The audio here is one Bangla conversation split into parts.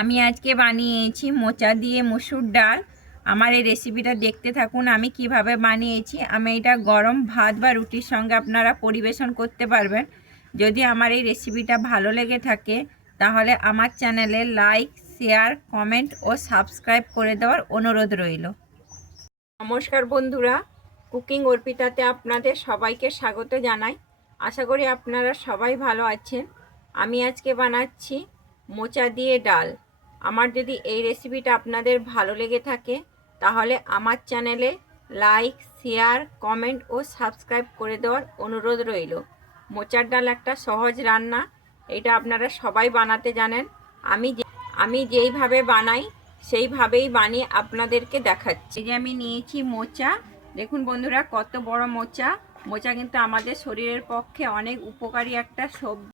আমি আজকে বানিয়েছি মোচা দিয়ে মসুর ডাল। আমার এই রেসিপিটা দেখতে থাকুন, আমি কীভাবে বানিয়েছি। আমি এটা গরম ভাত বা রুটির সঙ্গে আপনারা পরিবেশন করতে পারবেন। যদি আমার এই রেসিপিটা ভালো লেগে থাকে, তাহলে আমার চ্যানেলে লাইক শেয়ার কমেন্ট ও সাবস্ক্রাইব করে দেওয়ার অনুরোধ রইল। নমস্কার বন্ধুরা কুকিং অর্পিতাতে আপনাদের সবাইকে স্বাগত জানাই। আশা করি আপনারা সবাই ভালো আছেন। আমি আজকে বানাচ্ছি মোচা দিয়ে ডাল। আমার যদি এই রেসিপিটা আপনাদের ভালো লেগে থাকে, তাহলে আমার চ্যানেলে লাইক শেয়ার কমেন্ট ও সাবস্ক্রাইব করে দেওয়ার অনুরোধ রইল। মোচার ডাল একটা সহজ রান্না, এটা আপনারা সবাই বানাতে জানেন। আমি আমি যেইভাবে বানাই, সেইভাবেই বানিয়ে আপনাদেরকে দেখাচ্ছি। যে আমি নিয়েছি মোচা। দেখুন বন্ধুরা, কত বড় মোচা। মোচা কিন্তু আমাদের শরীরের পক্ষে অনেক উপকারী একটা সবজি।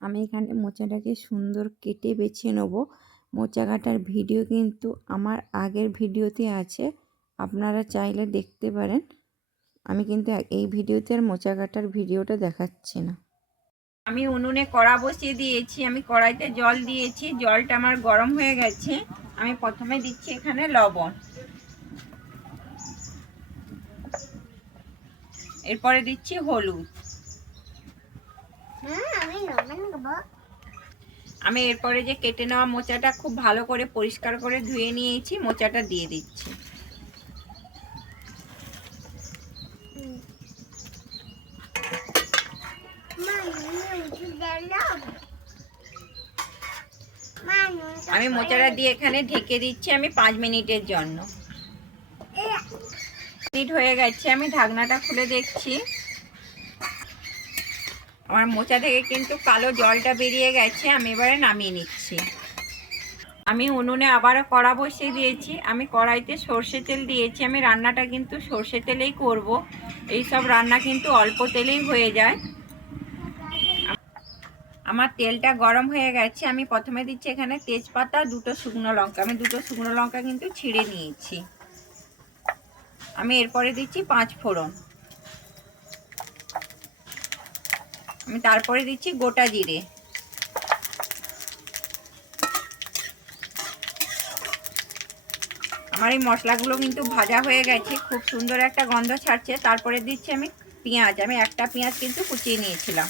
আমি এখানে মোচাটাকে সুন্দর কেটে বেছে নেব। মোচা কাটার ভিডিও কিন্তু আমার আগের ভিডিওতে আছে। আপনারা চাইলে দেখতে পারেন। আমি কিন্তু এই ভিডিওতে আর মোচা কাটার ভিডিওটা দেখাচ্ছি না। আমি উনুনে কড়া বসিয়ে দিয়েছি আমি কড়াইতে জল দিয়েছি জলটা আমার গরম হয়ে গেছে। আমি প্রথমে দিচ্ছি এখানে লবণ। এরপরে দিচ্ছি হলুদ। আমি এরপরে যে কেটে নেওয়া মোচাটা খুব ভালো করে পরিষ্কার করে ধুয়ে নিয়েছি মোচাটা দিয়ে দিচ্ছি। আমি মোচাটা দিয়ে এখানে ঢেকে দিচ্ছি আমি পাঁচ মিনিটের জন্য। হয়ে গেছে আমি ঢাকনাটা খুলে দেখছি। আমার মোচা থেকে কিন্তু কালো জলটা বেরিয়ে গেছে, আমি এবারে নামিয়ে নিচ্ছি। আমি উনুনে আবারও কড়া বসিয়ে দিয়েছি, আমি কড়াইতে সর্ষে তেল দিয়েছি, আমি রান্নাটা কিন্তু সর্ষে তেলেই করব। এই সব রান্না কিন্তু অল্প তেলেই হয়ে যায়। আমার তেলটা গরম হয়ে গেছে, আমি প্রথমে দিচ্ছি এখানে তেজপাতা, দুটো শুকনো লঙ্কা, আমি দুটো শুকনো লঙ্কা কিন্তু ছিঁড়ে নিয়েছি। আমি এরপরে দিচ্ছি পাঁচ ফোড়ন। আমি তারপরে দিচ্ছি গোটা জিরে। আমার এই মশলাগুলো কিন্তু ভাজা হয়ে গেছে, খুব সুন্দর একটা গন্ধ ছাড়ছে। তারপরে দিচ্ছি আমি পেঁয়াজ। আমি একটা পেঁয়াজ কিন্তু কুচিয়ে নিয়েছিলাম।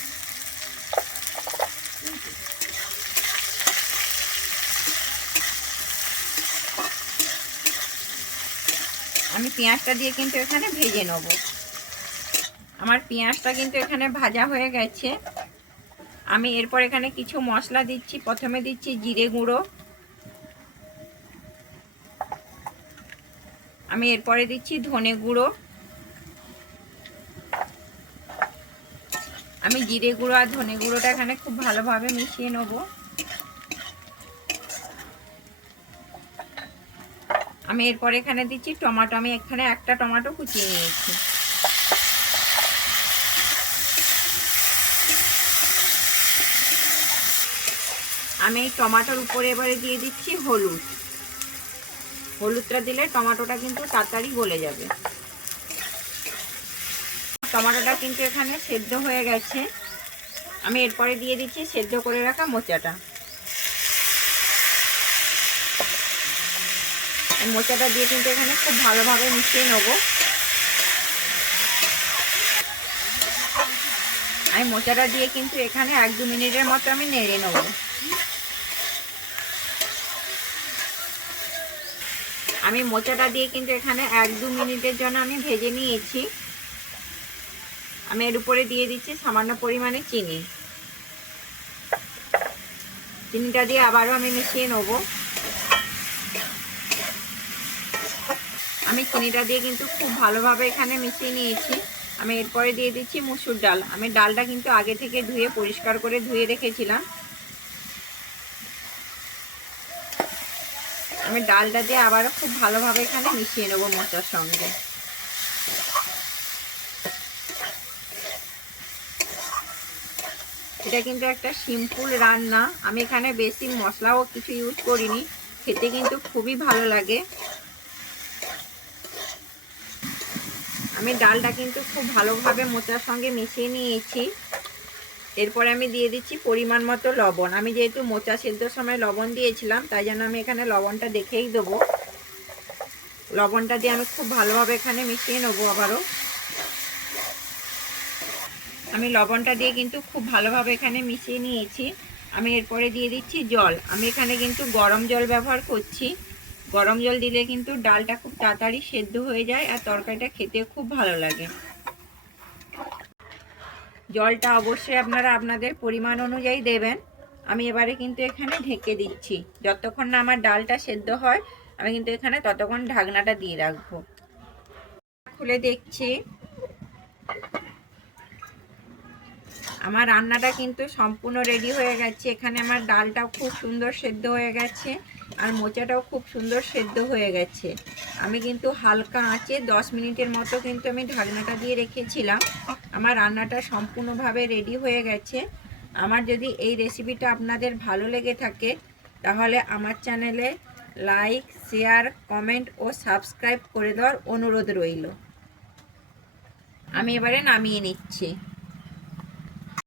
আমি পেঁয়াজটা দিয়ে কিন্তু এখানে ভেজে নেব। আমার পেঁয়াজটা কিন্তু এখানে ভাজা হয়ে গেছে। আমি এরপর এখানে কিছু মশলা দিচ্ছি। প্রথমে দিচ্ছি জিরে গুঁড়ো। আমি এরপরে দিচ্ছি ধনে গুঁড়ো। আমি জিরে গুঁড়ো আর ধনে গুঁড়োটা এখানে খুব ভালোভাবে মিশিয়ে নেব। আমি এরপর এখানে দিচ্ছি টমাটো। আমি এখানে একটা টমাটো কুচিয়ে নিয়েছি। আমি এই টমাটোর উপরে এবারে দিয়ে দিচ্ছি হলুদ। হলুদটা দিলে টমাটোটা কিন্তু তাড়াতাড়ি গলে যাবে। টমাটোটা কিন্তু এখানে সেদ্ধ হয়ে গেছে। আমি এরপরে দিয়ে দিচ্ছি সেদ্ধ করে রাখা মোচাটা। মোচাটা দিয়ে কিন্তু এখানে খুব ভালোভাবে মিশিয়ে নেব। আমি মোচাটা দিয়ে কিন্তু এখানে এক দু মিনিটের মতো আমি নেড়ে নেব। আমি মোচাটা দিয়ে কিন্তু এখানে এক দু মিনিটের জন্য আমি ভেজে নিয়েছি। আমি এর উপরে দিয়ে দিচ্ছি সামান্য পরিমাণে চিনি। চিনিটা দিয়ে আবারও আমি মিশিয়ে নেব। আমি চিনিটা দিয়ে কিন্তু খুব ভালোভাবে এখানে মিশিয়ে নিয়েছি। আমি এরপরে দিয়ে দিচ্ছি মুসুর ডাল। আমি ডালটা কিন্তু আগে থেকে ধুয়ে পরিষ্কার করে ধুয়ে রেখেছিলাম। আমি ডালটা দিয়ে আবারও খুব ভালোভাবে এখানে মিশিয়ে নেব মোচার সঙ্গে। এটা কিন্তু একটা সিম্পল রান্না। আমি এখানে বেশি মশলাও কিছু ইউজ করিনি। খেতে কিন্তু খুবই ভালো লাগে। আমি ডালটা কিন্তু খুব ভালোভাবে মোচার সঙ্গে মিশিয়ে নিয়েছি। এরপরে আমি দিয়ে দিচ্ছি পরিমাণ মতো লবণ। আমি যেহেতু মোচা সেদ্ধর সময় লবণ দিয়েছিলাম, তাই জন্য আমি এখানে লবণটা দেখেই দেবো। লবণটা দিয়ে আমি খুব ভালোভাবে এখানে মিশিয়ে নেব আবারও। আমি লবণটা দিয়ে কিন্তু খুব ভালোভাবে এখানে মিশিয়ে নিয়েছি। আমি এরপরে দিয়ে দিচ্ছি জল। আমি এখানে কিন্তু গরম জল ব্যবহার করছি। গরম জল দিলে কিন্তু ডালটা খুব তাড়াতাড়ি সেদ্ধ হয়ে যায় আর তরকারিটা খেতে খুব ভালো লাগে। জলটা অবশ্যই আপনারা আপনাদের পরিমাণ অনুযায়ী দেবেন। আমি এবারে কিন্তু এখানে ঢেকে দিচ্ছি। যতক্ষণ না আমার ডালটা সেদ্ধ হয়, আমি কিন্তু এখানে ততক্ষণ ঢাকনাটা দিয়ে রাখব। খুলে দেখছি। আমার রান্নাটা কিন্তু সম্পূর্ণ রেডি হয়ে গেছে। এখানে আমার ডালটাও খুব সুন্দর সেদ্ধ হয়ে গেছে। আর মোচাটাও খুব সুন্দর সেদ্ধ হয়ে গেছে। আমি কিন্তু হালকা আঁচে দশ মিনিটের মতো কিন্তু আমি ঢাকনাটা দিয়ে রেখেছিলাম। আমার রান্নাটা সম্পূর্ণভাবে রেডি হয়ে গেছে। আমার যদি এই রেসিপিটা আপনাদের ভালো লেগে থাকে, তাহলে আমার চ্যানেলে লাইক, শেয়ার, কমেন্ট ও সাবস্ক্রাইব করে দেওয়ার অনুরোধ রইল। আমি এবারে নামিয়ে নিচ্ছি।